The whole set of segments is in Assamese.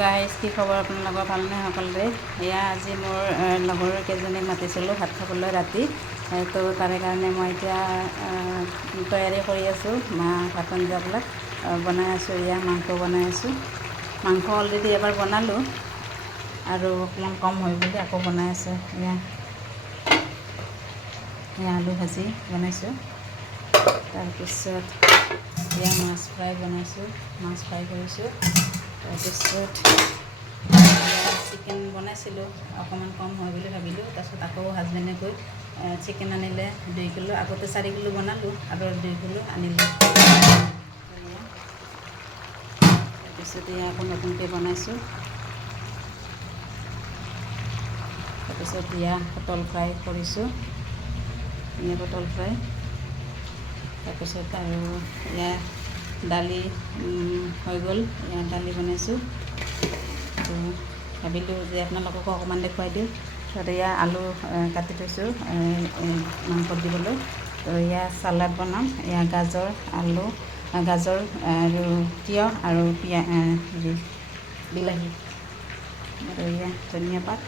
গাইজ কি খবৰ আপোনালোকৰ ভালনে সকলোৰে এয়া আজি মোৰ লগৰ কেইজনীক মাতিছিলোঁ ভাত খাবলৈ ৰাতি তো তাৰে কাৰণে মই এতিয়া তৈয়াৰী কৰি আছোঁ ভাত আঞ্জাবিলাক বনাই আছোঁ এয়া মাংস বনাই আছোঁ মাংস অলৰেডি এবাৰ বনালোঁ আৰু অকণমান কম হয় বুলি আকৌ বনাই আছোঁ এয়া আলু ভাজি বনাইছোঁ তাৰপিছত এয়া মাছ ফ্ৰাই বনাইছোঁ মাছ ফ্ৰাই কৰিছোঁ তাৰপিছত চিকেন বনাইছিলোঁ অকণমান কম হয় বুলি ভাবিলোঁ তাৰপিছত আকৌ হাজবেণ্ডে গৈ চিকেন আনিলে 2 কিলো আগতে 4 কিলো বনালোঁ আৰু 2 কিলো আনিলোঁ তাৰপিছত এয়া আকৌ নতুনকৈ বনাইছোঁ তাৰপিছত এয়া পটল ফ্ৰাই কৰিছোঁ এয়া পটল ফ্ৰাই তাৰপিছত আৰু এয়া দালি হৈ গ'ল এয়া দালি বনাইছোঁ তো ভাবিলোঁ যে আপোনালোককো অকণমান দেখুৱাই দিওঁ তাৰপিছত এয়া আলু কাটি থৈছোঁ মাংসত দিবলৈ তো এয়া চালাড বনাম এয়া গাজৰ আলু গাজৰ আৰু তিয়ঁহ আৰু বিলাহী আৰু এয়া ধনিয়া পাত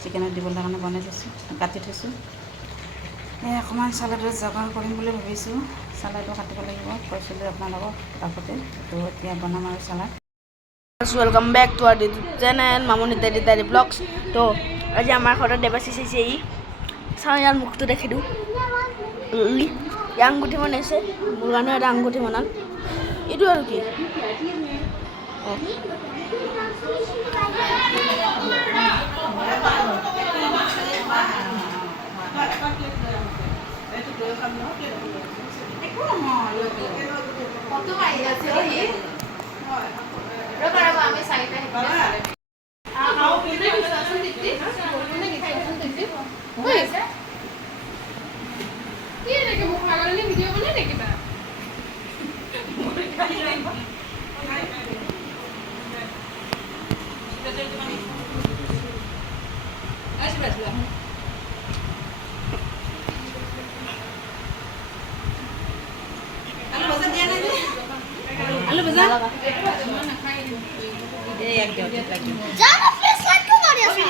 চিকেনত দিবলৈ কাৰণে বনাই থৈছোঁ কাটি থৈছোঁ এয়া অকণমান চালাডৰ যোগাৰ কৰিম বুলি ভাবিছোঁ চালাডো কাটিব লাগিব কৈছিলোঁ আপোনালোকক আগতে তো এতিয়া বনাম আৰু চালাড welcome back to our YouTube channel Mamun इत्यादि ब्लॉग्स तो आज आम घर देवाशीष आई चाँ यार मुख तो देखी दूँ आंगुठी बनाइसे मोर कारण এটা आंगुठी बनाल ये और कि আলু ভাজা এই একদম লাগি জানা ফেস লাইট কো মারি আছে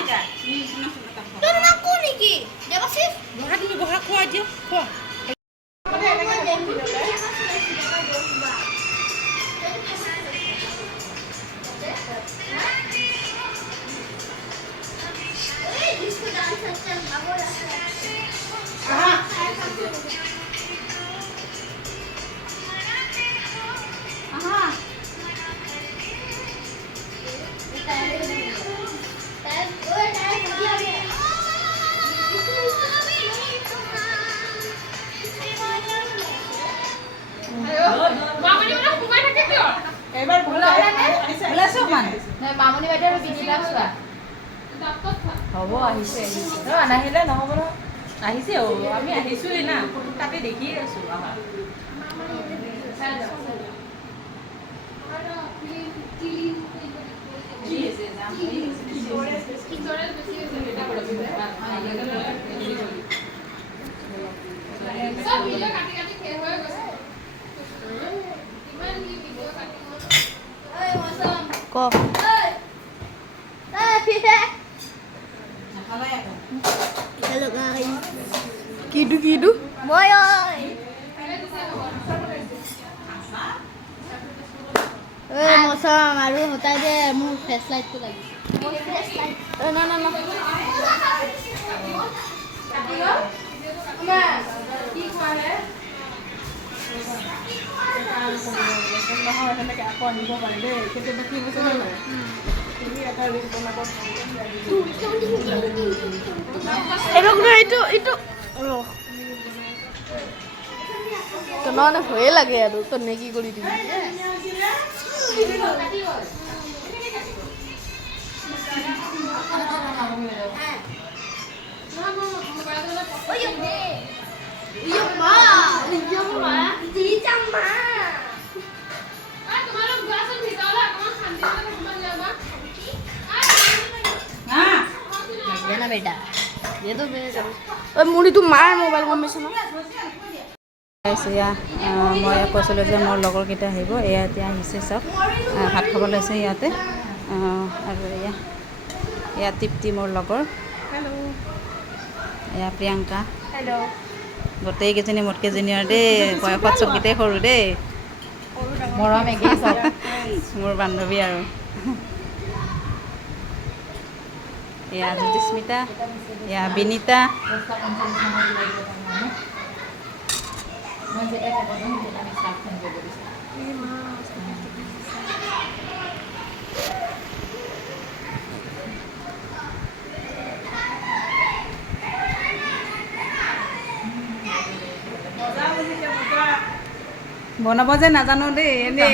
তোর না কোনি কি দেবাশিস বহা তুমি বহা খোয়া দিও খোয়া মামনি বাইদেউ বিনিলাম চোৱা হ'ব আহিছে নাহিলে নহ'ব ন আহিছে আমি আহিছোঁৱেই না তাতে দেখিয়ে আছোঁ আমাৰ Hello guys. Kidu. Boy oi. मौसम आरु होता है जे मु फ्लैश लाइट तो लगी फ्लैश लाइट ना की कोआ है তো না ভয়ে লাগে আৰু তো নে কি কৰি দিবি बेटा ये तो मुड़ी तू मार मोबाइल कम में सुनो এয়া মই কৈছিলোঁ যে মোৰ লগৰকেইটা আহিব এয়া এতিয়া আহিছে চব ভাত খাব লৈছে ইয়াতে আৰু এয়া তৃপ্তি মোৰ লগৰ, হেল্ল' এয়া প্ৰিয়ংকা, হেল্ল' গোটেইকেইজনী মোতকৈ জুনিয়ৰ দেই, বয়সত চবকেইটাই সৰু দেই, মৰম একেই চব। মোৰ বান্ধৱী আৰু। এয়া জ্যোতিস্মিতা, এয়া বিনীতা, বনাব যে নাজানো দেই, এনেই